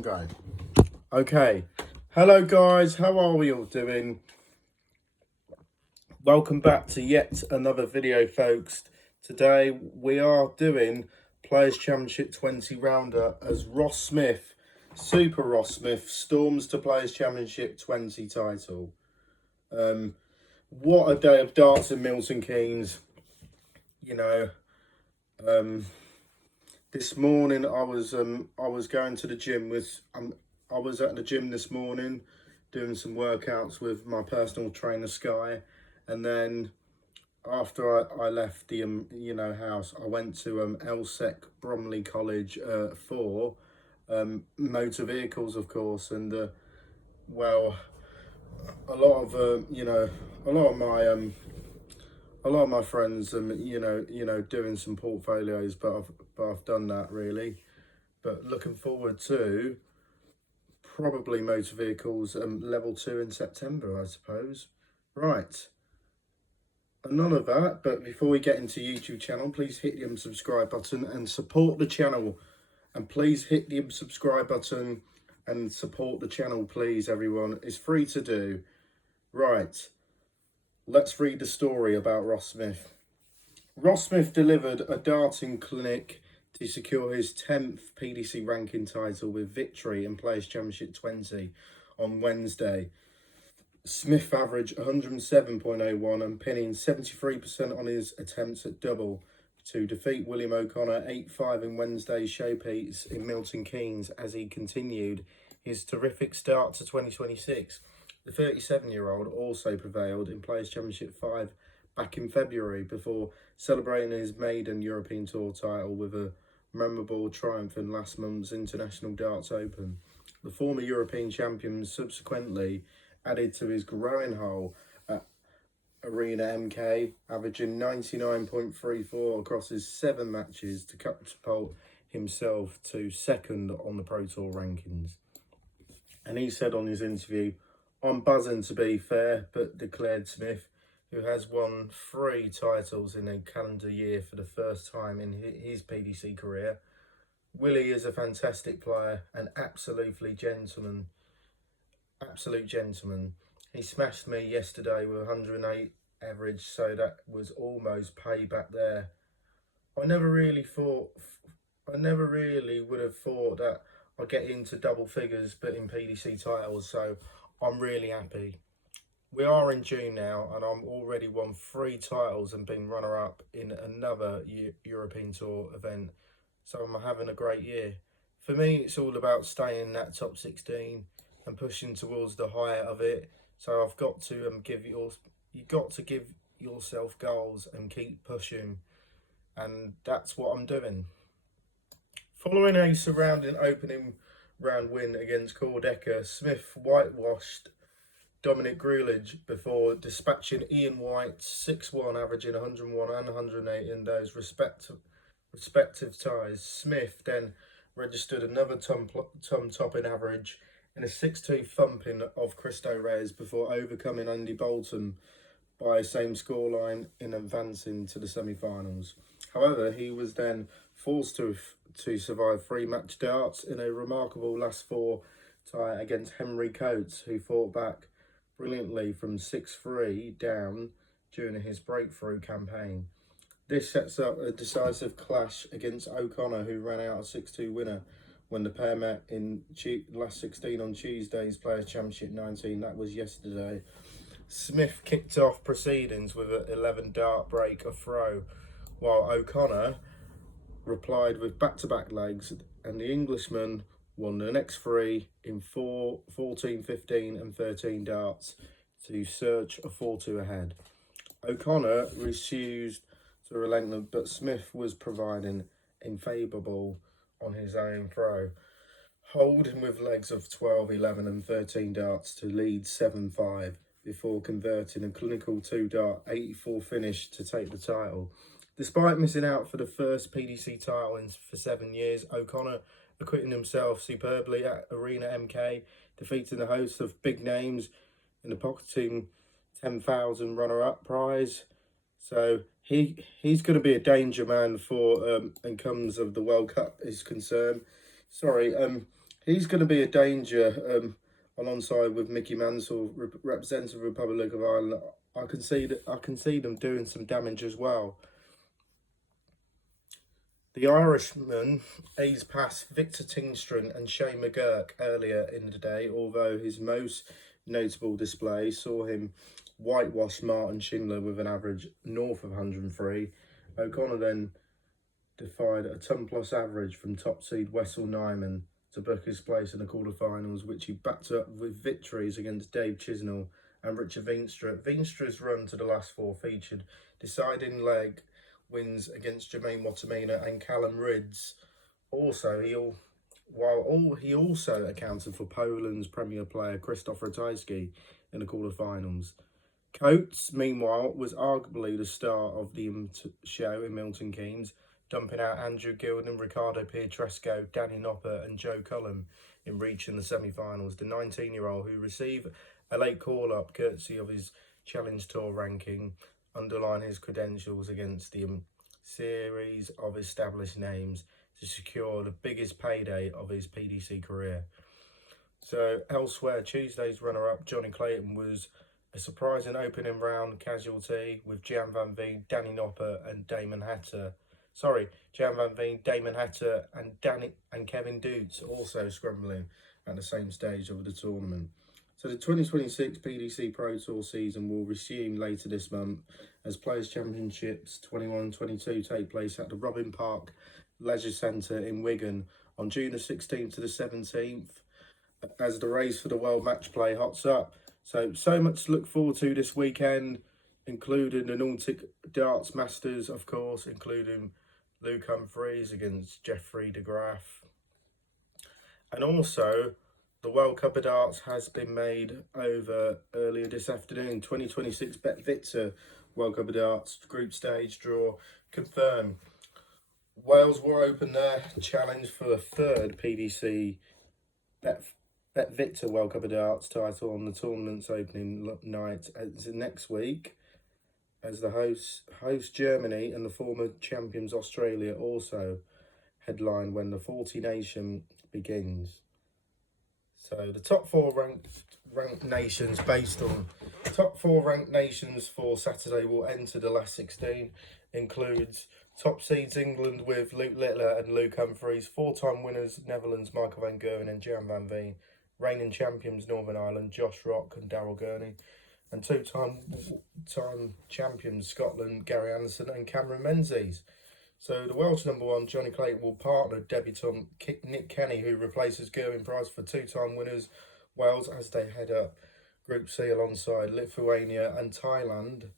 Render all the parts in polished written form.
I'm going. Okay. Hello guys, how are we all doing? Welcome back to yet another video, folks. Today we are doing Players Championship 20 rounder as Ross Smith, Super Ross Smith, storms to Players Championship 20 title. What a day of darts in Milton Keynes. You know, this morning I was going to the gym with I was at the gym this morning doing some workouts with my personal trainer Sky, and then after I left the house, I went to LSEC Bromley College for motor vehicles, of course, and well, a lot of my friends doing some portfolios, but I've done that really. But looking forward to probably motor vehicles level 2 in September, I suppose. Right. None of that, but before we get into YouTube channel, please hit the subscribe button and support the channel. And please hit the subscribe button and support the channel, please, everyone. It's free to do. Right. Let's read the story about Ross Smith. Ross Smith delivered a darting clinic to secure his 10th PDC ranking title with victory in Players Championship 20 on Wednesday. Smith averaged 107.01 and pinning 73% on his attempts at double to defeat William O'Connor 8-5 in Wednesday's showpiece in Milton Keynes as he continued his terrific start to 2026. The 37-year-old also prevailed in Players Championship 5 back in February before celebrating his maiden European Tour title with a memorable triumph in last month's International Darts Open. The former European champion subsequently added to his growing hole at Arena MK, averaging 99.34 across his 7 matches to catapult himself to second on the ProTour rankings. And he said on his interview, "I'm buzzing to be fair," but declared Smith, who has won 3 titles in a calendar year for the first time in his PDC career. Willie is a fantastic player and absolute gentleman. He smashed me yesterday with 108 average, so that was almost payback there. I never really would have thought that I'd get into double figures but in PDC titles, so I'm really happy. We are in June now and I'm already won 3 titles and been runner-up in another European Tour event, so I'm having a great year. For me, it's all about staying in that top 16 and pushing towards the higher of it. So I've got to give yourself goals and keep pushing, and that's what I'm doing. Following a surrounding opening round win against Cordecker, Smith whitewashed Dominic Grulich before dispatching Ian White 6-1, averaging 101 and 108 in those respective ties. Smith then registered another topping average in a 6-2 thumping of Cristo Rez before overcoming Andy Bolton by the same scoreline in advancing to the semi-finals. However, he was then forced to survive 3 match darts in a remarkable last 4 tie against Henry Coates, who fought back brilliantly from 6-3 down during his breakthrough campaign. This sets up a decisive clash against O'Connor, who ran out a 6-2 winner when the pair met in last 16 on Tuesday's Players Championship 19. That was yesterday. Smith kicked off proceedings with an 11 dart break, a throw, while O'Connor replied with back-to-back legs, and the Englishman won the next 3 in 4, 14, 15 and 13 darts to surge a 4-2 ahead. O'Connor refused to relent, but Smith was providing infallible on his own throw, holding with legs of 12, 11 and 13 darts to lead 7-5 before converting a clinical 2-dart 84 finish to take the title. Despite missing out for the first PDC title for 7 years, O'Connor acquitting himself superbly at Arena MK, defeating the host of big names in the pocketing 10,000 runner-up prize. So he's going to be a danger man for and comes of the World Cup is concerned. Sorry, He's going to be a danger alongside with Mickey Mansell, representing the Republic of Ireland. I can see them doing some damage as well. The Irishman eased past Victor Tingstrom and Shane McGurk earlier in the day, although his most notable display saw him whitewash Martin Schindler with an average north of 103. O'Connor then defied a ton-plus average from top seed Wessel Nyman to book his place in the quarterfinals, which he backed up with victories against Dave Chisnell and Richard Veenstra. Veenstra's run to the last four featured deciding leg wins against Jermaine Wattimena and Callum Ridds. He also accounted for Poland's Premier player Krzysztof Ratajski in the quarterfinals. Coates, meanwhile, was arguably the star of the show in Milton Keynes, dumping out Andrew Gilden, Ricardo Pietrasco, Danny Nopper and Joe Cullen in reaching the semi-finals. The 19-year-old, who received a late call-up courtesy of his Challenge Tour ranking, underline his credentials against the series of established names to secure the biggest payday of his PDC career. So elsewhere, Tuesday's runner-up Johnny Clayton was a surprising opening round casualty with Jan van Veen, Danny Nopper and Damon Hatter. Jan van Veen, Damon Hatter and Kevin Doots also scrambling at the same stage of the tournament. So the 2026 PDC Pro Tour season will resume later this month as Players' Championships 21-22 take place at the Robin Park Leisure Centre in Wigan on June the 16th to the 17th as the race for the World Matchplay hots up. So much to look forward to this weekend, including the Nordic Darts Masters, of course, including Luke Humphreys against Jeffrey de Graaf. And also, the World Cup of Darts has been made over earlier this afternoon. 2026 Bet-Victor World Cup of Darts group stage draw confirmed. Wales will open their challenge for a third PDC Bet-Victor World Cup of Darts title on the tournament's opening night next week, as the host Germany and the former champions Australia also headline when the 40 nation begins. So the top four ranked nations for Saturday will enter the last 16. Includes top seeds England with Luke Littler and Luke Humphreys, four-time winners Netherlands Michael van Gerwen and Jan van Veen, reigning champions Northern Ireland Josh Rock and Daryl Gurney, and two-time champions Scotland Gary Anderson and Cameron Menzies. So the Welsh number one, Johnny Clayton, will partner debutant Nick Kenny, who replaces Gerwin Price for two-time winners Wales as they head up Group C alongside Lithuania and Thailand.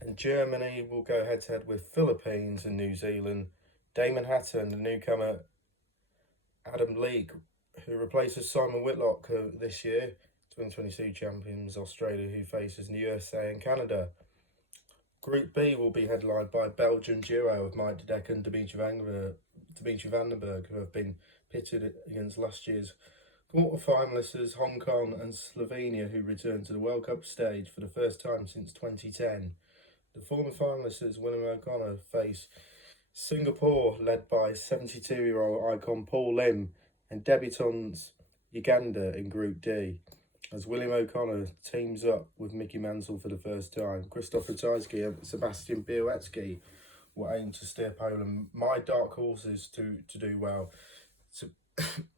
And Germany will go head-to-head with Philippines and New Zealand. Damon Hatter and the newcomer Adam Leake, who replaces Simon Whitlock this year, 2022 champions Australia, who faces the USA and Canada. Group B will be headlined by Belgian duo of Mike Dedeck and Dimitri Vandenberg, who have been pitted against last year's quarter-finalists Hong Kong and Slovenia, who returned to the World Cup stage for the first time since 2010. The former finalists William O'Connor face Singapore, led by 72-year-old icon Paul Lim, and debutants Uganda in Group D, as William O'Connor teams up with Mickey Mansell for the first time. Krzysztof Ratajski and Sebastian Białecki will aim to steer Poland, my dark horses, to do well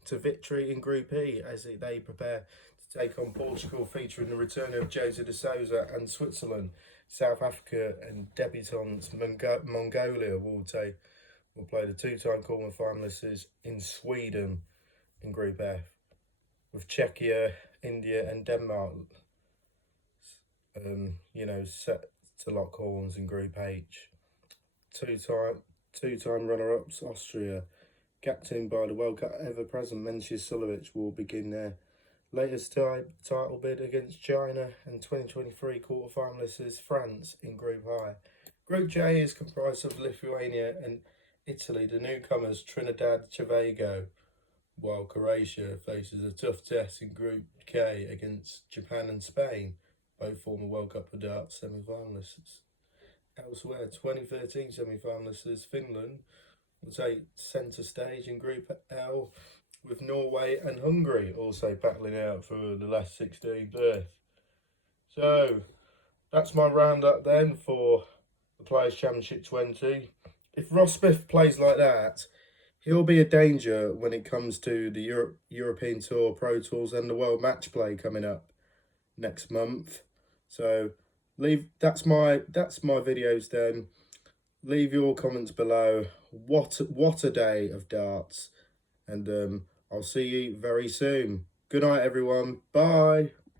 to victory in Group E as they prepare to take on Portugal, featuring the return of Jose de Souza, and Switzerland. South Africa and debutants Mongolia will play the two-time quarter finalists in Sweden in Group F, with Czechia, India and Denmark set to lock horns in Group H. Two-time runner-ups Austria, captained by the World Cup ever-present Mencius Sulovic, will begin their latest title bid against China, and 2023 quarter-finalists France in Group I. Group J is comprised of Lithuania and Italy, the newcomers Trinidad Tobago, while Croatia faces a tough test in Group K against Japan and Spain, both former World Cup of Darts semi-finalists. Elsewhere, 2013 semi-finalists Finland will take centre stage in Group L, with Norway and Hungary also battling out for the last 16th berth. So that's my roundup then for the Players' Championship 20. If Ross Smith plays like that, he'll be a danger when it comes to the European Tour, Pro Tours, and the World Matchplay coming up next month. So that's my videos then. Leave your comments below. What a day of darts, and I'll see you very soon. Good night, everyone. Bye.